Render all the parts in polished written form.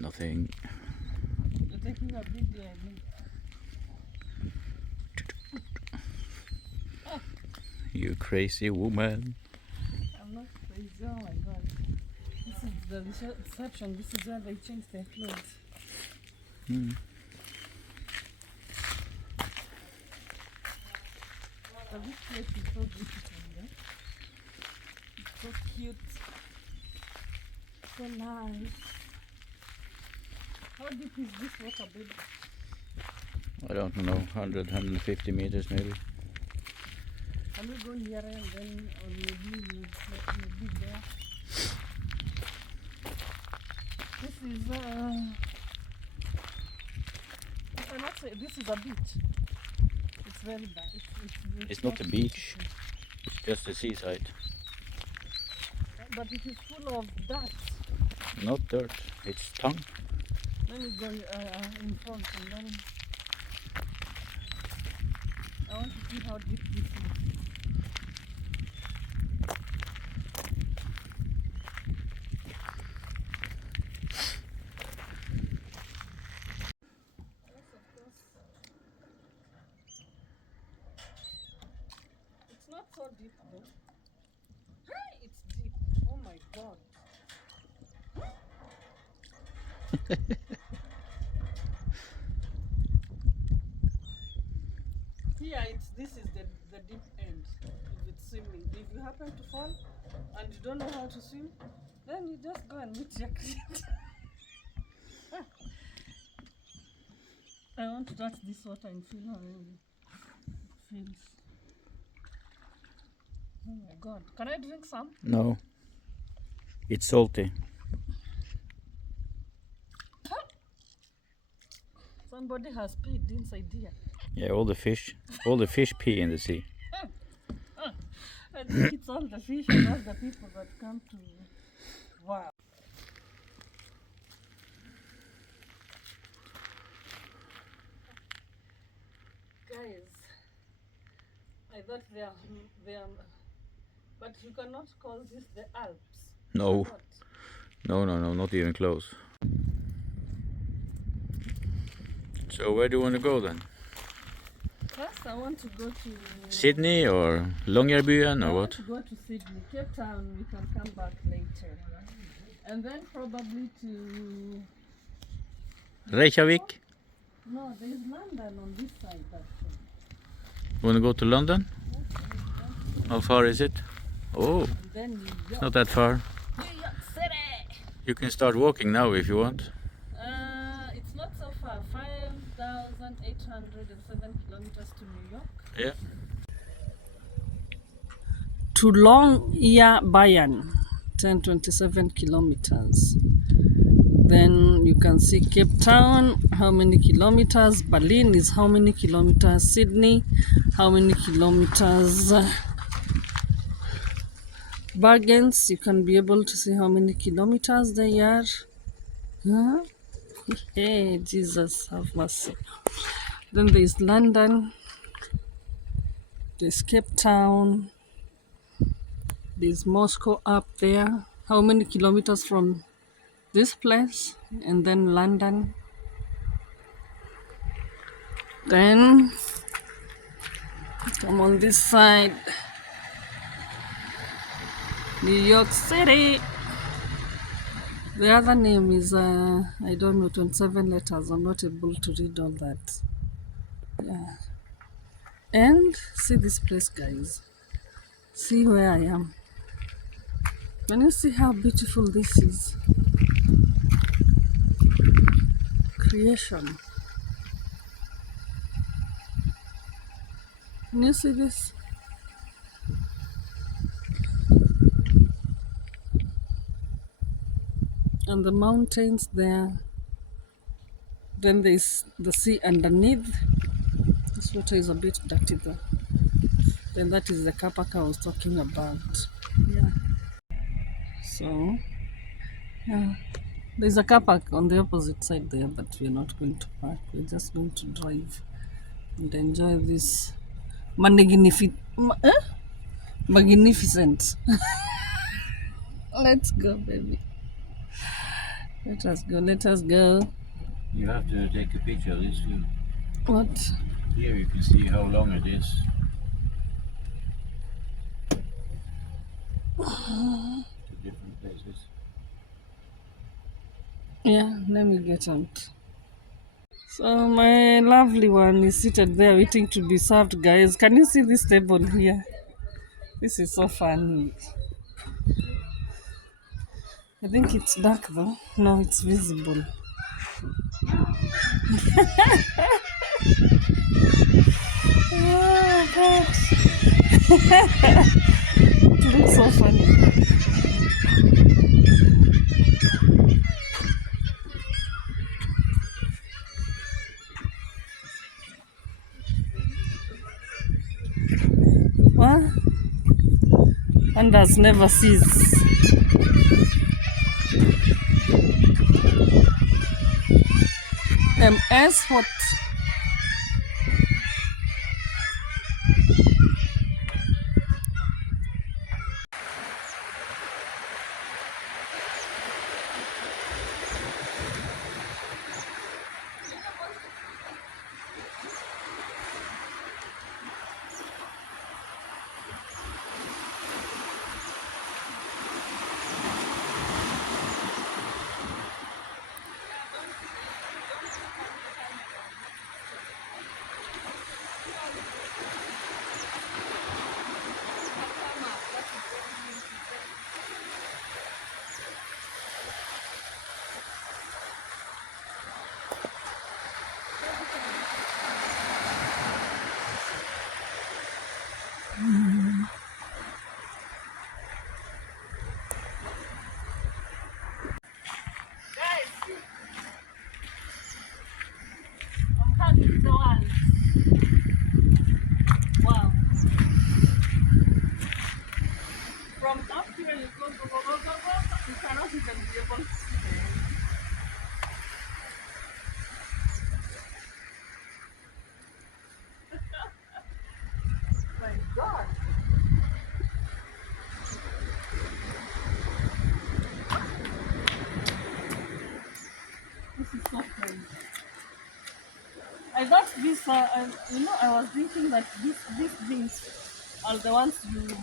Nothing. You're taking a video, I think. You crazy woman. I'm not crazy. Oh my god. This is the reception. This is where they change their clothes. But this place is so beautiful, yeah? It's so cute. So nice. How deep is this water, baby? I don't know, 100, 150 meters maybe. Can we go here and then, or maybe there? This is, I cannot say this is a beach. It's very bad. It's not a beach, it's just a seaside. But it is full of dirt. Not dirt, it's tongue. Let me go in front and then I want to see how deep this is. Yes, of course. It's not so deep though. Hi, it's deep. Oh my god. Here, this is the deep end. If it's swimming, if you happen to fall and you don't know how to swim, then you just go and meet your creator. I want to touch this water and feel how it feels. Oh my god! Can I drink some? No, it's salty. Somebody has peed inside here. Yeah, all the fish pee in the sea. I think it's all the fish and all the people that come to. Wow. Guys, I thought they are, but you cannot call this the Alps. No, Cannot. no, not even close. So where do you want to go then? First, I want to go to Sydney or Longyearbyen I or want what? to go to Sydney, Cape Town. We can come back later, and then probably to. Reykjavik? No, there is London on this side. Actually. Want to go to London? How far is it? Oh, And then New it's York. not that far. New York City. You can start walking now if you want. It's not so far. 5,807 kilometers to New York. Yeah. To Longyearbyen, 1027 kilometers. Then you can see Cape Town, how many kilometers. Berlin is how many kilometers. Sydney, how many kilometers. Bargains, you can be able to see how many kilometers they are. Huh? Hey, Jesus, have mercy. Then there's London, there's Cape Town, there's Moscow up there. How many kilometers from this place? And then London. Then come on this side. New York City. The other name is, I don't know, 27 letters. I'm not able to read all that. Yeah. And see this place, guys. See where I am. Can you see how beautiful this is? Creation. Can you see this? And the mountains there. Then there's the sea underneath. This water is a bit dirty though. Then that is the car park I was talking about. Yeah. So, yeah. There's a car park on the opposite side there, but we're not going to park. We're just going to drive and enjoy this magnificent. Let's go, baby. Let us go, let us go. You have to take a picture of this view. What? Here you can see how long it is. To different places. Yeah, let me get out. So my lovely one is seated there waiting to be served, guys. Can you see this table here? This is so funny. I think it's dark though. No, it's visible. Oh, God. It looks so funny. What? Wonders never cease. MS what? Wow. From up here you go, you cannot even be able to see them. My God. This is so crazy. I thought this, I was thinking that these things are the ones you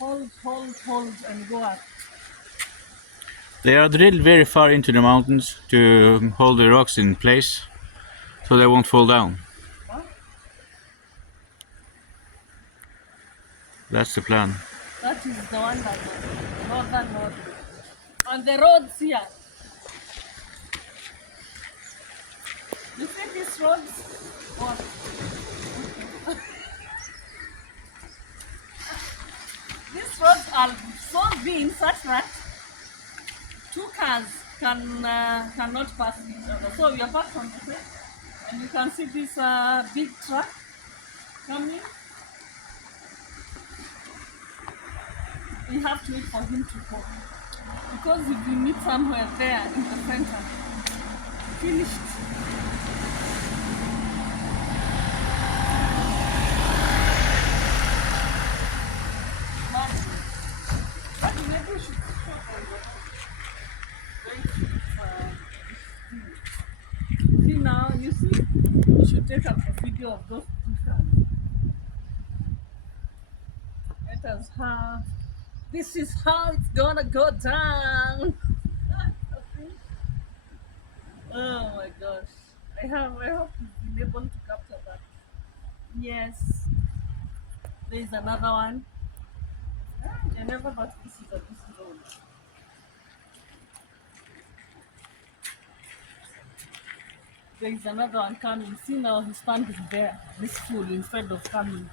hold, and go up. They are drilled very far into the mountains to hold the rocks in place so they won't fall down. Huh? That's the plan. That is the one that northern road. On the roads here. You see these roads? What? These roads are so big such that two cars cannot pass each other. So we are parked on the way, and you can see this big truck coming. We have to wait for him to go, because if we meet somewhere there in the center, finished. But maybe we should stop see now, you see, we should take up a video of those two cars. Let us have, this is how it's gonna go down. Oh my gosh. I hope you've been able to capture that. Yes. There is another one. I never thought this is a busy road. There is another one coming. See now he's standing there, this fool, instead of coming.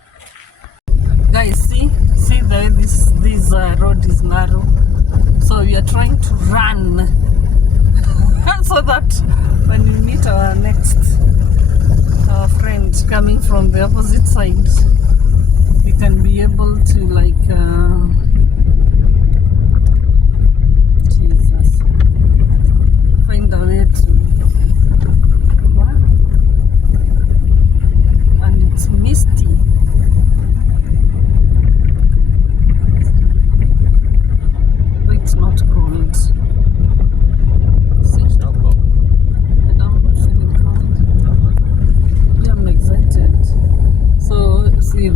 Guys, see the way this road is narrow. So we are trying to run so that when we meet our friend coming from the opposite side, we can be able to Jesus, find a way to, what? And it's misty. But it's not cold.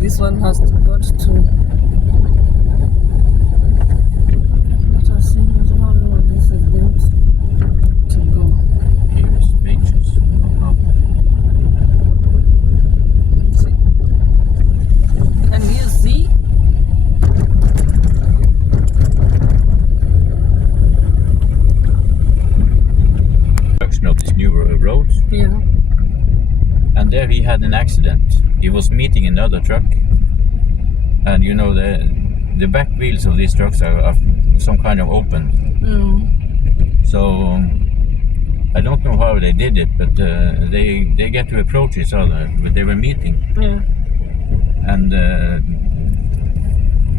this one has got to. Let us see how this is going to go. Here is benches. No problem. See? Can you see? Of this new road, Yeah. and there he had an accident. He was meeting another truck, and you know the back wheels of these trucks are some kind of open. So I don't know how they did it, but they get to approach each other. But they were meeting, Yeah. and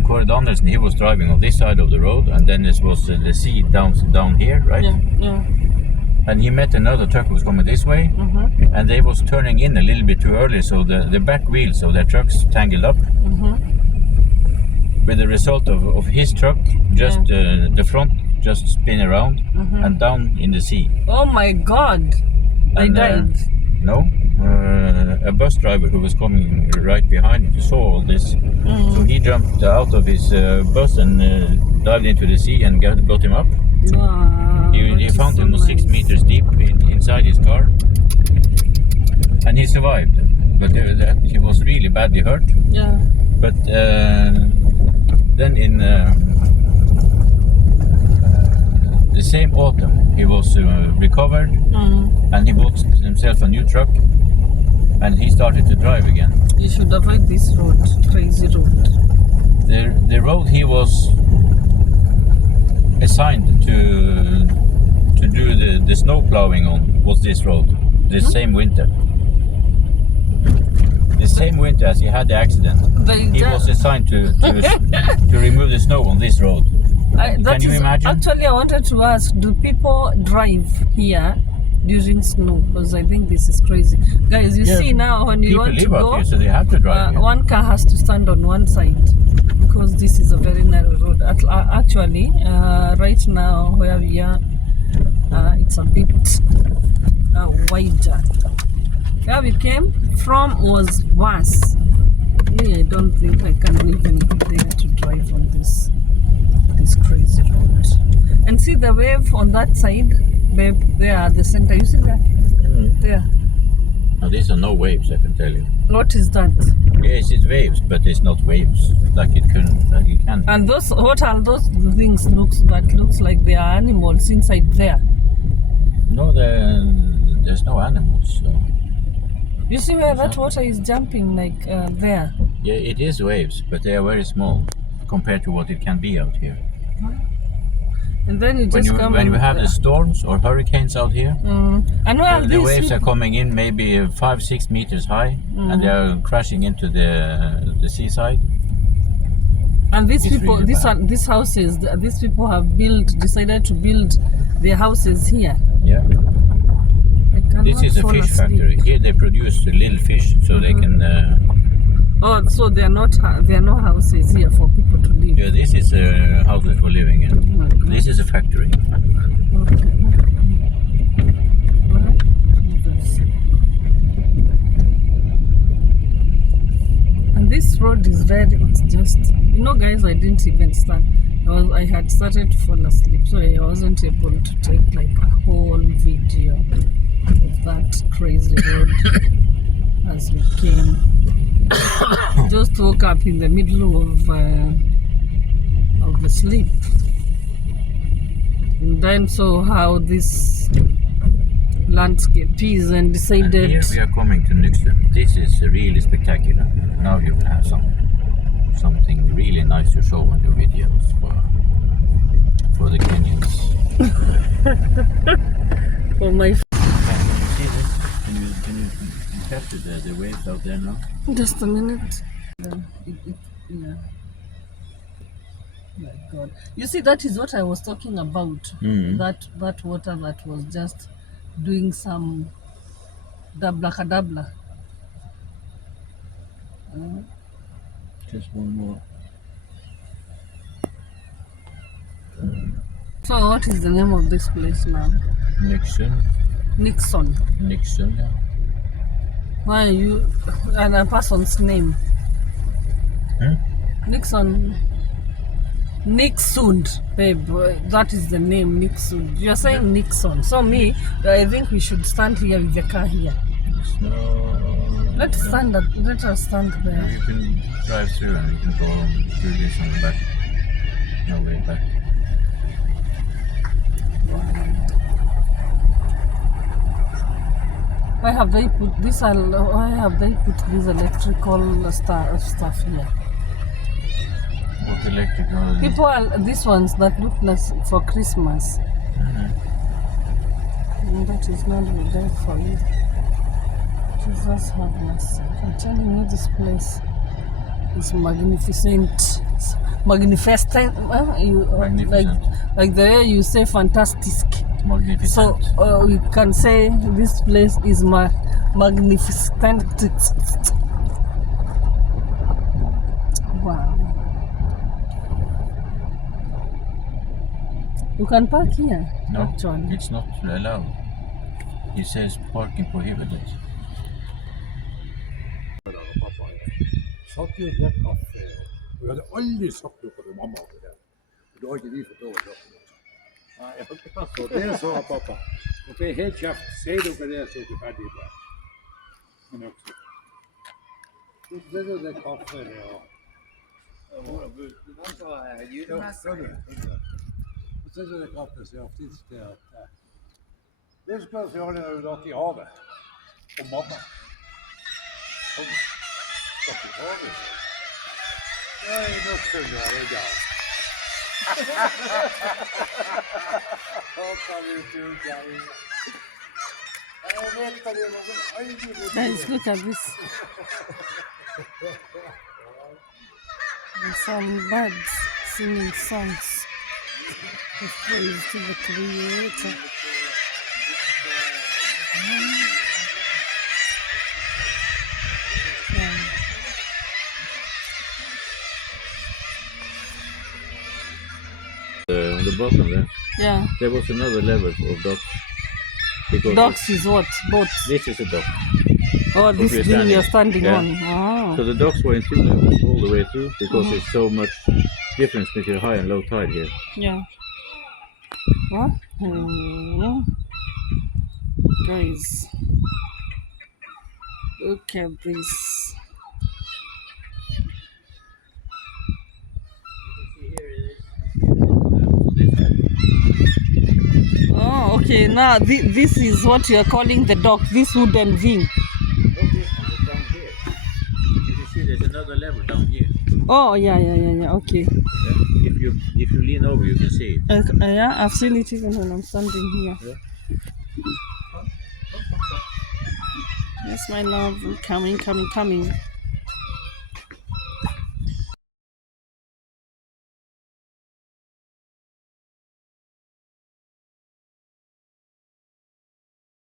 Kåre Danielsen, he was driving on this side of the road, and then this was the sea down here, right? Yeah. Yeah. And he met another truck who was coming this way, and they was turning in a little bit too early, so the back wheels of their trucks tangled up. With the result of his truck, just the front just spin around and down in the sea. Oh my God! I And, died. No, a bus driver who was coming right behind saw all this, so he jumped out of his bus and dived into the sea and got him up. Wow, He that is found so him was 6 nice. meters deep inside his car, and he survived. But he was really badly hurt. Yeah. But then in the same autumn, he was recovered, and he bought himself a new truck, and he started to drive again. You should avoid this road, crazy road. The road he was assigned to do the snow plowing on was this road, this same winter. The same winter as he had the accident, he was assigned to remove the snow on this road. Can you imagine? Actually, I wanted to ask, do people drive here during snow? Because I think this is crazy. Guys, you see now when you want to People live out go, here, so they have to drive here. one car has to stand on one side because this is a very narrow road. Actually, right now where we are, it's a bit wider. Where we came from was worse. I don't think I can even be there to drive on this crazy road. And see the wave on that side, babe, there at the center. You see that? There. Now, these are no waves, I can tell you. What is that? Yes, it's waves, but it's not waves like it can. And those, what are those things that looks like they are animals inside there? No, there's no animals. So. You see where that water is jumping like there? Yeah, it is waves, but they are very small compared to what it can be out here. And then you just come when you have the storms or hurricanes out here, and where the waves are coming in maybe 5-6 meters high, and they are crashing into the seaside. And these It's people, really these houses, these people have decided to build their houses here. Yeah. They cannot This is a fall fish asleep. factory. Here they produce little fish so they can. Oh, so there are no houses here for people to live. Yeah, this is houses for living in. Oh my God. This is a factory. And this road is it's just, guys, I didn't even start. I had started to fall asleep, so I wasn't able to take like a whole video of that crazy road as we came. Just woke up in the middle of the sleep, and then saw how this landscape is and decided. And here we are coming to Nyksund. This is really spectacular. Now you will have something really nice to show on your videos for the Kenyans. For my Can you see this? Can you capture the waves out there now? just a minute. Yeah. My God. You see, that is what I was talking about. That water that was just doing some dabla. Just one more. So what is the name of this place now? Nyksund. Nyksund. Yeah. Why are you and a person's name? Nixon. Nixon, babe. That is the name, Nixon. You're saying Nixon. So me, I think we should stand here with the car here. Let us stand there. Yeah, you can drive through and you can go through this on the back. No way back. Why have they put this? Why have they put this electrical stuff here? What electrical? People are these ones that look like for Christmas. And that is not there for you. Jesus have mercy. I'm telling you, this place is magnificent. Magnificent. Like the way you say fantastic. Magnificent. So we can say this place is magnificent. Wow. You can park here. No, actually. it's not allowed. It says parking prohibited. Satt jo i det kaffe, og jeg hadde aldri sagt noe til mamma om det. For da har ikke de fått lov å snakke noe. Så det sa pappa. Og det er helt kjeft. Sier dere det, så er dere ferdig på. Men også. Så er det kaffe, og... Og så er det kaffe, så jeg har finnes det at... Det skal jeg gjøre når du datt i havet. Og mamma. Datt i havet? Nei, nå skal jeg være der. Guys, look at this. And some birds singing songs of praise to the Creator. On the bottom there, Yeah. there was another level of docks. Because Docks is what? Boats. this is a dock. Oh, this we're thing we are standing. standing Yeah. on. So Oh. the docks were in 2 levels all the way through because there's so much difference between high and low tide here. Yeah. What? Guys, look at this. Oh, okay. Now this is what you are calling the dock. This wooden thing. Oh, this one is down here. You can see there's another level down here. Oh, yeah. Okay. Yeah? If you lean over, you can see it. Yeah, I've seen it even when I'm standing here. Yeah. Yes, my love. Coming.